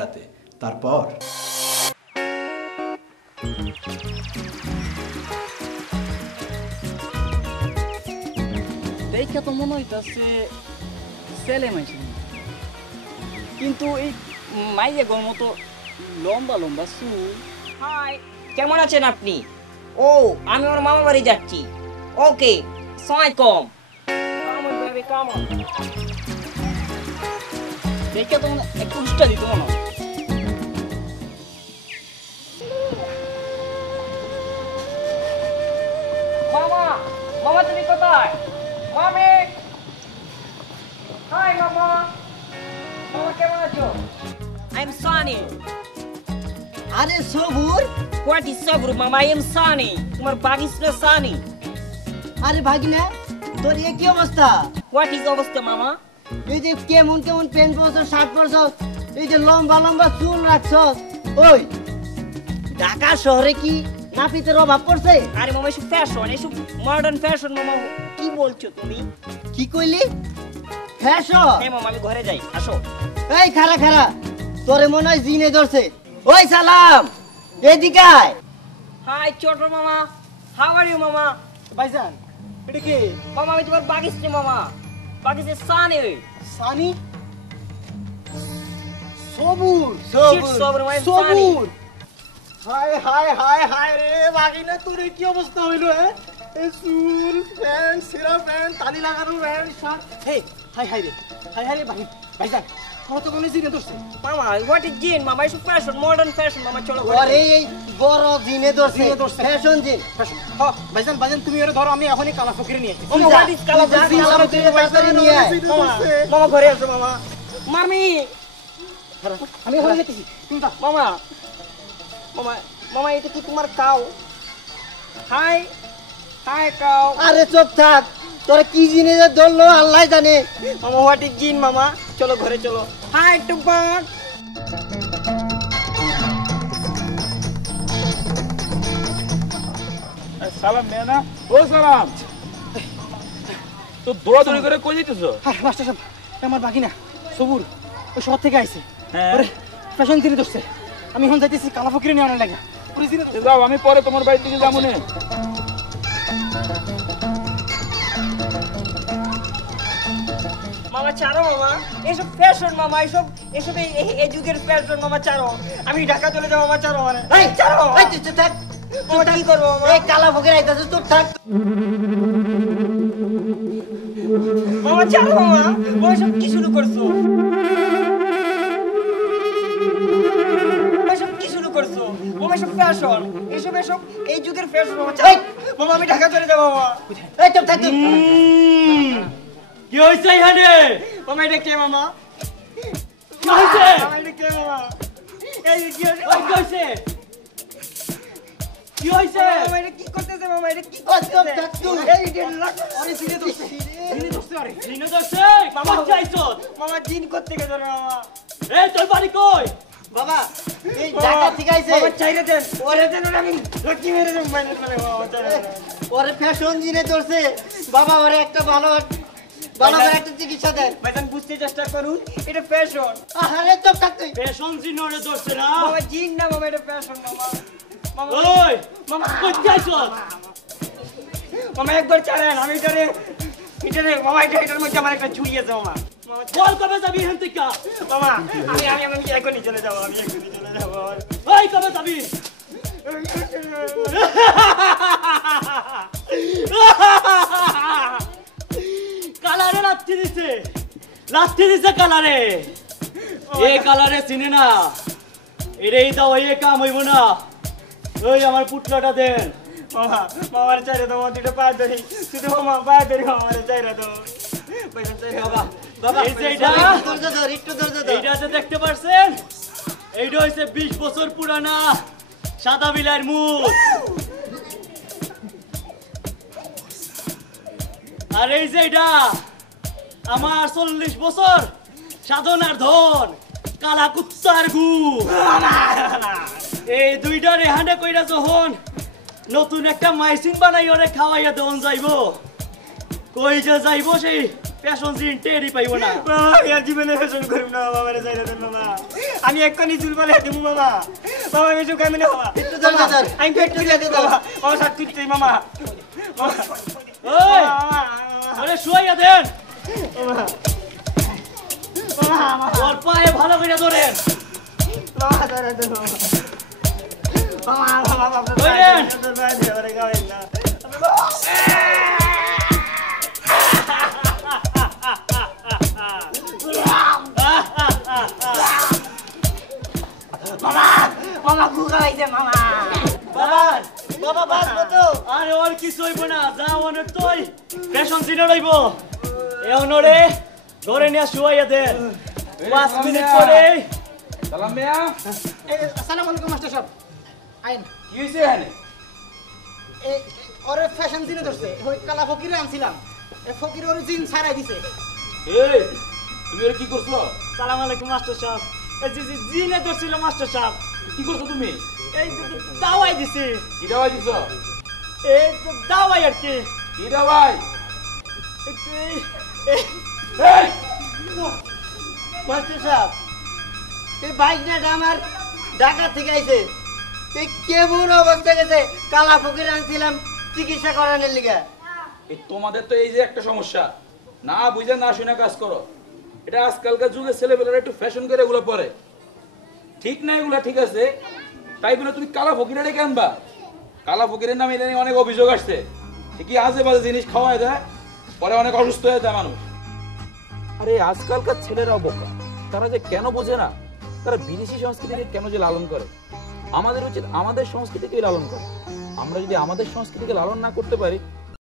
রাতে তারপর দেখে তো মনে হইতাছে ছেলে মাইছে, কিন্তু এই মাইয়ে গোর মতো লম্বা লম্বা চুল। হাই, কেমন আছেন আপনি? ও, আমি ওর মামা বাড়ি যাচ্ছি। ওকে, সময় কম। Come on baby, come on. দেখে তো একটু উষ্টা দিত মনে হয়। মামা, মামা তুমি কোথায়? মামি, হাই মামা। মামা কেমন আছো? I am Sunny. আরে সবুর, হোয়াট ইজ সবর মামা? I am Sunny. তোমার বাগিস না সানি? আরে ভাগিনা তোর এ কি অবস্থা? হোয়াট ইজ অবস্থা মামা? এই যে কেমন কেমন প্যান্ট পরছস, শার্ট পরছস, এই যে লম্বা লম্বা চুল রাখছস, ওই ঢাকা শহরে কি নাপিতের অভাব পড়ছে? আরে মামা এসব ফ্যাশন, এসব মডার্ন ফ্যাশন মামা। কি বলছো তুমি? কি কইলি? ফ্যাশন? হ্যাঁ মামা, আমি ঘরে যাই, আসো। এই খারা খারা, তোরে মনে হয় জিনে ধরছে। ওই সালাম, এদিকে আয়। হাই ছোট মামা, হাউ আর ইউ মামা? ভাইজান এটা কি? মামা আমি তোমার বাগিস রে মামা, বাগিসের সানি। সানি? সবুর সবর মানে সানি। সবুর, হায় হায় হায় হায় রে ভাগিনা, তোর এই কি অবস্থা হইলো? হ্যাঁ, এই চুল, প্যান্ট, সিরা প্যান্ট, তালি লাগানো প্যান্ট, শার্ট। হে হায় হায় রে, হায় হায় রে ভাইজান, আমার তো মনে জিনে ধরছে। মামা হোয়াট ইজ জিন মামা? এসব ফ্যাশন, মডার্ন ফ্যাশন মামা। চলো ঘরে ওরে এই বড় জিনে ধরছে, জিনে ধরছে। ফ্যাশন জিন। হ্যাঁ ভাইজান, ভাইজান তুমি ওরে ধরো, আমি এখনই কালা ফকিরে নিয়ে আসছি। মামা হোয়াট ইজ কালা যা, কালা ফকিরে তাড়াতাড়ি নিয়ে আয়। মামা ঘরে আসো মামা। মামি, আমি ঘরে যেতেছি, তুমি যাও। মামা মামা মামা এটা কি তোমার কাউ? High high cow. আরে চুপ থাক, তোরা কি জিনে যে ধরলো আল্লাহ জানে। মামা হোয়াট ইজ জিন মামা? চলো ঘরে চলো। হাই টুপাক। সালাম নে না। ও সালাম, তো দৌড়াদৌড়ি করে কই যেতেছ? হ্যাঁ মাস্টার সাহেব, আমার ভাগিনা সবুর ওই শহর থেকে আইছে। হ্যাঁ। ওরে ফ্যাশন জিনে ধরছে। আমি এখন যাইতেছি কালা ফকিরে নিয়ে আনার লাগে। ওরে জিনে ধরছে। যাও, আমি পরে তোমার বাড়ির দিকে যাবো নে। মামা ছাড়ো মামা, এসব ফ্যাশন মামা, এসব এসব এই যুগের ফ্যাশন মামা, ছাড়ো। আমি ঢাকা চলে যাবো মামা, ছাড়ো মানে। এই ছাড়ো এই তুই চুপ থাক। মামা, কি করবো মামা? এই কালা ফকির আইতাছে, চুপ থাক। মামা ছাড়ো মামা, ওই সব কি শুরু করছো? এসব কি শুরু করছো মামা? এসব ফ্যাশন, এসব এসব এই যুগের ফ্যাশন মামা, ছাড়ো। মামা আমি ঢাকা চলে যাবো মামা। এই চুপ থাক তুই। কি হয়েছে এখানে? মামা এটা কে মামা? কি হয়েছে? মামা এটা কে মামা? এই যে কি হয়েছে? ওই কি হয়েছে? কি হয়েছে? মামা এটা কি করতেছে মামা? এটা কি ও চুপ করতেছে? থাক তুই। এই যে ওরে জিনে ধরছে। জিনে ধরছে ওরে। জিনে ধরছে? মামা চাইছো? মামা জিন করতে গেছে মামা। এই তোর বাড়ি কই? বাবা এই ঢাকা থেকে আইছে। মামা চাইরে দেন, ওরে দেন, ওরে আমি লক্ষ্মী মেরে দেন মাইনাস করে মামা, চাইরে দেন। ওরে ফ্যাশন জিনে ধরছে। বাবা ওরে একটা ভালো ভালো করে একটা চিকিৎসা দেন। ভাইজান বুঝতে চেষ্টা করুন, এটা ফ্যাশন। আরে চুপ থাক তুই। ফ্যাশন জিনে ধরছে না? মামা জিন না মামা, এটা ফ্যাশন মামা। মামা ওই মামা কই চাইছো? মামা একবার ছাড়েন, আমি এটারে মামা এটার মধ্যে আমার একটা ঝুড়ি আছে মামা। মামা বল কবে যাবি এখান থেকে? মামা আমি আমি আমি এখনই চলে যাবো, আমি এখনই চলে যাবো। ওই কবে যাবি? কালারে লাথি দিছে কালারে। এই কালারে চিনে না, এটাই দাও, এই কাম হইব না। ওই আমার পুটলাটা দেন। মামা মামার চাইরে তো, মামা দুটো পায়ে ধরি, শুধু মামা পায়ে ধরি, মামার চাইরে তো। ভাইজান চাইরে বাবা, বাবা এই যে এইটা, ধৈর্য ধর, একটু ধৈর্য ধর। এইটা যে দেখতে পারছেন, এইটা হইছে 20 বছর পুরানা সাদা বিলাইয়ের মুখ। আর এই যে এটা আমার 40 বছর সাধনার ধন, কালা কুত্তার গু। এই দুইটার এহানে কইরা যখন নতুন একটা মাইসিন বানাই ওরে খাওয়াইয়া দেন যাইব, কই যে যাইব সেই ফ্যাশন জিন টেরি পাইবো না। মামা আমি আর জীবনে ফ্যাশন করব না মামা, আমারে যাইতে দেন মামা। আমি এক্ষুনি চুল পালে দেবো মামা। মামা আমি এসব খাইব না মামা। একটু ধর না ধর। আমি পেট তুলে দেবো মামা। মামা সাত তুলতেই মামা। মামা, ওই মামা, ওরে শুয়াইয়া দেন, মামা, মামা, ওর পায়ে ভালো করে ধরেন। মামা, ধরে দেন মামা। মামা, মামা, আপনার ওই পায়ে দেন। ধরে, আপনার পায়ে ধরে, আমারে খাওয়াইন না। মামা গু খাওয়াইছে মামা। বাবা বাবা বাঁচবো তো? আরে ওর কিছু হইব না, যা অনেক তোই ফ্যাশন জিনে রইব। এখন ওরে ধরে নিয়ে শুয়াইয়া দেন, 5 মিনিট পরে। সালাম মিয়া, আসসালামু আলাইকুম মাস্টার সাহেব। আইন কি হয়েছে এখানে? এই ওরে ফ্যাশন জিনে ধরছে, ওই কালা ফকিরে আনছিলাম, এই ফকির ওরে জিন ছাড়াই দিছে। এই তুমি এর কি করছো? সালাম আলাইকুম মাস্টার সাহেব। এই জি জিনে ধরছিল মাস্টার সাহেব। কি করছো তুমি? এই দাওয়াই দিছি, কি দাওয়াই দিছো? এই দাওয়াই আর কি। কি দাওয়াই? এই মাস্টার সাহেব, এই বাইকটা আমার ঢাকা থেকে আইছে। এই কেমন অবস্থা গেছে, কালা ফকির আনছিলাম চিকিৎসা করানোর লিগে। এই তোমাদের তো এই যে একটা সমস্যা, না বুঝে না শুনে কাজ করো। এটা আজকালকার যুগে ছেলেপেলেরা একটু ফ্যাশন করে এগুলো পরে, ঠিক না? এগুলো ঠিক আছে, তাই বলে তুমি কালা ফকিরে ডেকে আনবা? কালা ফকিরের নামে এটা নিয়ে অনেক অভিযোগ আসছে, ঠিকই আজে বাজে জিনিস খাওয়ায় দেয়, পরে অনেক অসুস্থ হয়ে যায় মানুষ। আরে আজকালকার ছেলেরা বোকা, তারা যে কেন বোঝে না, তারা বিদেশি সংস্কৃতিকে কেন যে লালন করে। আমাদের উচিত আমাদের সংস্কৃতিকে লালন করা। আমরা যদি আমাদের সংস্কৃতিকে লালন না করতে পারি